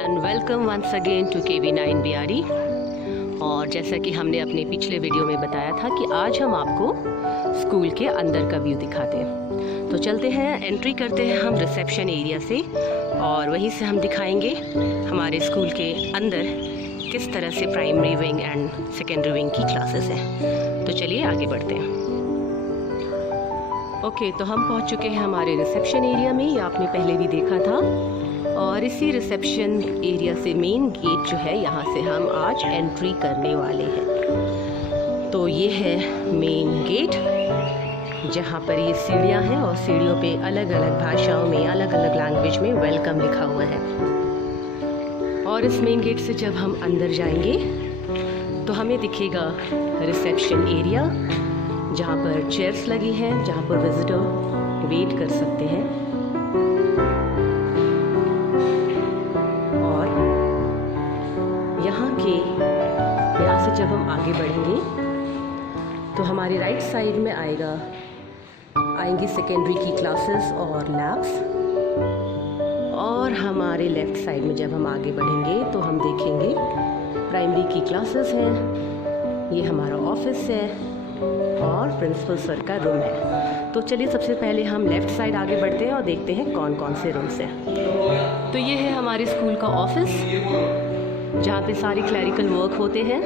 And welcome once again to KB9 BRE। और जैसा कि हमने अपने पिछले वीडियो में बताया था कि आज हम आपको स्कूल के अंदर का व्यू दिखाते हैं। तो चलते हैं, एंट्री करते हैं हम रिसेप्शन एरिया से और वहीं से हम दिखाएंगे हमारे स्कूल के अंदर किस तरह से primary wing and secondary wing की क्लासेस हैं। तो चलिए आगे बढ़ते हैं। ओके, तो हम पहुंच चुके हैं हमारे रिसेप्शन एरिया में। ये आपने पहले भी देखा था। और इसी रिसेप्शन एरिया से मेन गेट जो है, यहाँ से हम आज एंट्री करने वाले हैं। तो ये है मेन गेट, जहाँ पर ये सीढ़ियाँ हैं और सीढ़ियों पे अलग अलग भाषाओं में, अलग अलग लैंग्वेज में वेलकम लिखा हुआ है। और इस मेन गेट से जब हम अंदर जाएंगे तो हमें दिखेगा रिसेप्शन एरिया, जहाँ पर चेयर्स लगी हैं, जहाँ पर विजिटर वेट कर सकते हैं। और यहाँ से जब हम आगे बढ़ेंगे तो हमारी राइट साइड में आएंगी सेकेंडरी की क्लासेस और लैब्स। और हमारे लेफ्ट साइड में जब हम आगे बढ़ेंगे तो हम देखेंगे प्राइमरी की क्लासेस हैं। ये हमारा ऑफिस है और प्रिंसिपल सर का रूम है। तो चलिए सबसे पहले हम लेफ़्ट साइड आगे बढ़ते हैं और देखते हैं कौन कौन से रूम्स हैं। तो ये है हमारे स्कूल का ऑफिस, जहाँ पे सारे क्लरिकल वर्क होते हैं।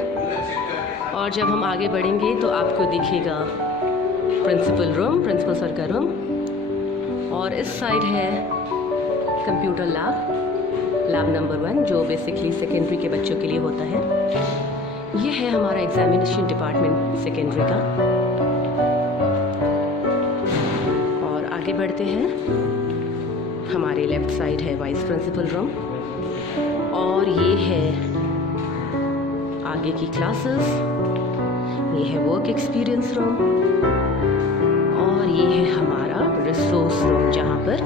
और जब हम आगे बढ़ेंगे तो आपको दिखेगा प्रिंसिपल रूम, प्रिंसिपल सर का रूम। और इस साइड है कंप्यूटर लैब नंबर 1, जो बेसिकली सेकेंडरी के बच्चों के लिए होता है। ये है हमारा एग्जामिनेशन डिपार्टमेंट सेकेंडरी का। और आगे बढ़ते हैं, हमारे लेफ्ट साइड है वाइस प्रिंसिपल रूम। और ये है आगे की क्लासेस, ये है वर्क एक्सपीरियंस रूम। और ये है हमारा रिसोर्स रूम, जहाँ पर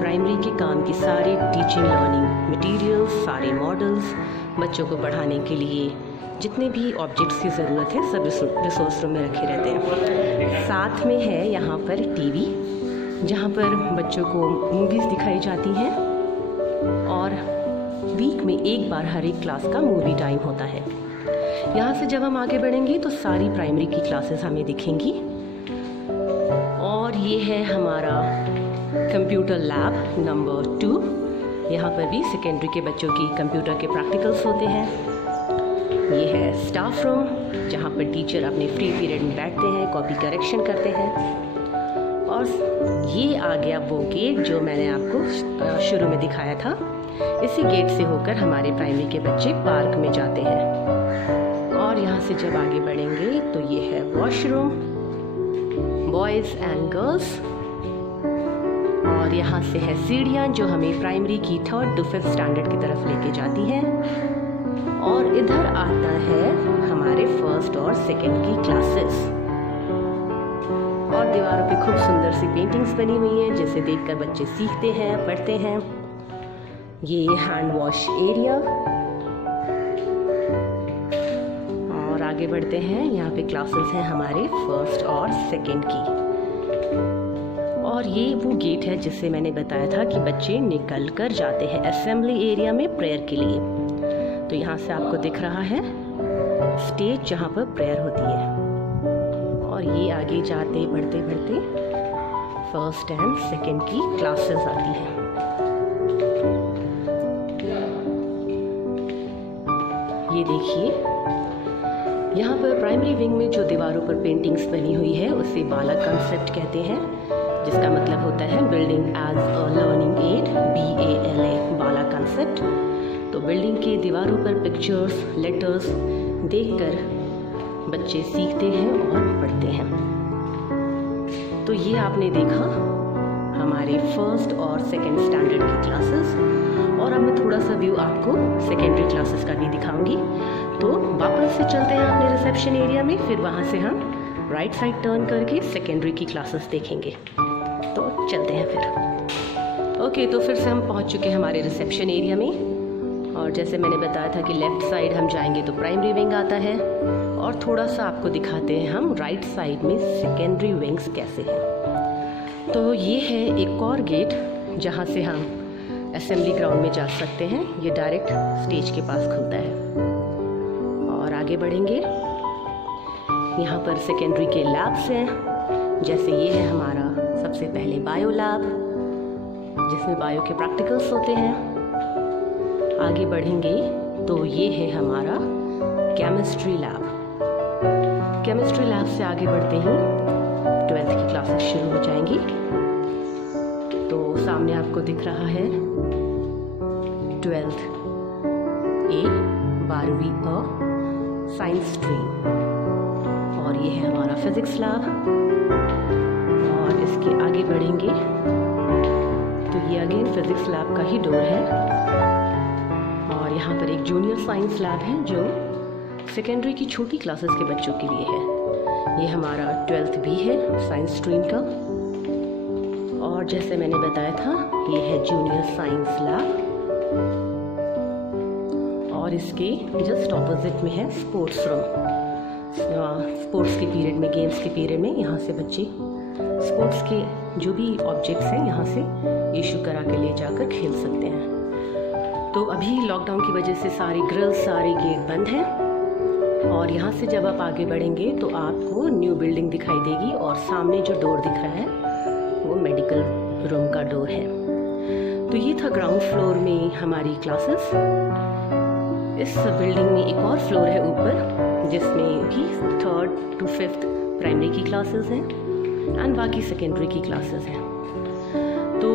प्राइमरी के काम की सारी टीचिंग लर्निंग मटेरियल्स, सारे मॉडल्स, बच्चों को पढ़ाने के लिए जितने भी ऑब्जेक्ट्स की ज़रूरत है सब रिसोर्स रूम में रखे रहते हैं। साथ में है यहाँ पर टीवी, जहाँ पर बच्चों को मूवीज़ दिखाई जाती हैं। और वीक में एक बार हर एक क्लास का मूवी टाइम होता है। यहाँ से जब हम आगे बढ़ेंगे तो सारी प्राइमरी की क्लासेस हमें दिखेंगी। और ये है हमारा कंप्यूटर लैब नंबर 2। यहाँ पर भी सेकेंडरी के बच्चों की कंप्यूटर के प्रैक्टिकल्स होते हैं। ये है स्टाफ रूम, जहाँ पर टीचर अपने फ्री पीरियड में बैठते हैं, कॉपी करेक्शन करते हैं। और ये आ गया वो गेट जो मैंने आपको शुरू में दिखाया था। इसी गेट से होकर हमारे प्राइमरी के बच्चे पार्क में जाते हैं। और यहाँ से जब आगे बढ़ेंगे तो ये है वॉशरूम, बॉयज़ एंड गर्ल्स। और यहाँ से है सीढ़ियाँ जो हमें प्राइमरी की 3rd to 5th स्टैंडर्ड की तरफ लेके जाती हैं। और इधर आता है हमारे 1st और 2nd की क्लासेस। और दीवारों पे खूब सुंदर सी पेंटिंग्स बनी हुई हैं, जिसे देखकर बच्चे सीखते हैं, पढ़ते हैं। ये हैंड वॉश एरिया। और आगे बढ़ते हैं, यहाँ पे क्लासेस हैं हमारे 1st और 2nd की। और ये वो गेट है जिससे मैंने बताया था कि बच्चे निकल कर जाते हैं असेंबली एरिया में प्रेयर के लिए। तो यहाँ से आपको दिख रहा है स्टेज, जहाँ पर प्रेयर होती है। और ये आगे जाते बढ़ते बढ़ते 1st एंड 2nd की क्लासेस आती हैं। ये देखिए, यहाँ पर प्राइमरी विंग में जो दीवारों पर पेंटिंग्स बनी हुई है उसे बाला कंसेप्ट कहते हैं, जिसका मतलब होता है building as a learning aid, BALA, BALA concept. तो बिल्डिंग के दीवारों पर पिक्चर्स, लेटर्स देखकर बच्चे सीखते हैं और पढ़ते हैं। तो ये आपने देखा हमारे 1st और 2nd स्टैंडर्ड की क्लासेस। और अब मैं थोड़ा सा व्यू आपको सेकेंडरी क्लासेस का भी दिखाऊंगी। तो वापस से चलते हैं अपने रिसेप्शन एरिया में, फिर वहाँ से हम राइट साइड टर्न करके सेकेंडरी की क्लासेस देखेंगे। तो चलते हैं फिर। ओके, तो फिर से हम पहुँच चुके हैं हमारे रिसेप्शन एरिया में। और जैसे मैंने बताया था कि लेफ़्ट साइड हम जाएंगे तो प्राइमरी विंग आता है। और थोड़ा सा आपको दिखाते हैं हम राइट साइड में सेकेंडरी विंग्स कैसे हैं। तो ये है एक और गेट, जहाँ से हम असेंबली ग्राउंड में जा सकते हैं। ये डायरेक्ट स्टेज के पास खुलता है। और आगे बढ़ेंगे, यहाँ पर सेकेंडरी के लैब्स हैं। जैसे ये है हमारा सबसे पहले बायो लैब, जिसमें बायो के प्रैक्टिकल्स होते हैं। आगे बढ़ेंगे तो ये है हमारा केमिस्ट्री लैब। केमिस्ट्री लैब से आगे बढ़ते ही 12th की क्लासेस शुरू हो जाएंगी। तो सामने आपको दिख रहा है 12th A 12वीं अ साइंस स्ट्रीम। और ये है हमारा फिजिक्स लैब। और इसके आगे बढ़ेंगे तो ये अगेन फिजिक्स लैब का ही डोर है। और यहाँ पर एक जूनियर साइंस लैब है जो सेकेंडरी की छोटी क्लासेस के बच्चों के लिए है। ये हमारा 12th B है साइंस स्ट्रीम का। और जैसे मैंने बताया था, ये है जूनियर साइंस लैब। और इसके जस्ट ऑपोजिट में है स्पोर्ट्स रूम। स्पोर्ट्स के पीरियड में, गेम्स के पीरियड में यहाँ से बच्चे स्पोर्ट्स के जो भी ऑब्जेक्ट्स हैं यहाँ से इशू करा के ले जाकर खेल सकते हैं। तो अभी लॉकडाउन की वजह से सारे ग्रिल्स, सारे गेट बंद हैं। और यहाँ से जब आप आगे बढ़ेंगे तो आपको न्यू बिल्डिंग दिखाई देगी। और सामने जो डोर दिख रहा है वो मेडिकल रूम का डोर है। तो ये था ग्राउंड फ्लोर में हमारी क्लासेस। इस बिल्डिंग में एक और फ्लोर है ऊपर, जिसमें कि 3rd to 5th प्राइमरी की क्लासेस हैं एंड बाकी सेकेंडरी की क्लासेस हैं। तो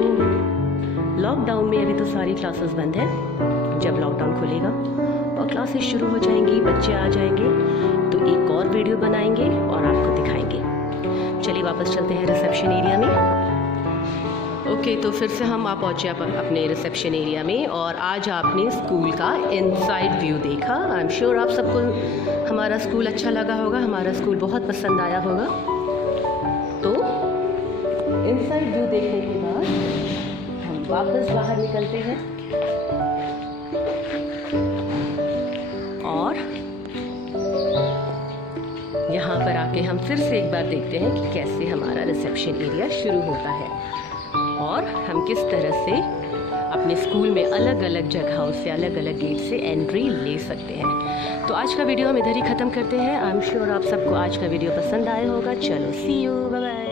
लॉकडाउन में अभी तो सारी क्लासेस बंद हैं। जब लॉकडाउन खुलेगा और क्लासेस शुरू हो जाएंगी, बच्चे आ जाएंगे, तो एक और वीडियो बनाएंगे और आपको दिखाएंगे। चलिए वापस चलते हैं रिसेप्शन एरिया में। ओके, तो फिर से हम आप पहुँचे अपने रिसेप्शन एरिया में। और आज आपने स्कूल का इनसाइड व्यू देखा। आई एम श्योर आप सबको हमारा स्कूल अच्छा लगा होगा, हमारा स्कूल बहुत पसंद आया होगा। तो इनसाइड व्यू देखने के बाद हम वापस बाहर निकलते हैं और यहाँ पर आके हम फिर से एक बार देखते हैं कि कैसे हमारा रिसेप्शन एरिया शुरू होता है और हम किस तरह से अपने स्कूल में अलग अलग जगहों से, अलग अलग गेट से एंट्री ले सकते हैं। तो आज का वीडियो हम इधर ही ख़त्म करते हैं। आई एम श्योर आप सबको आज का वीडियो पसंद आया होगा। चलो, सी यू, बाय बाय।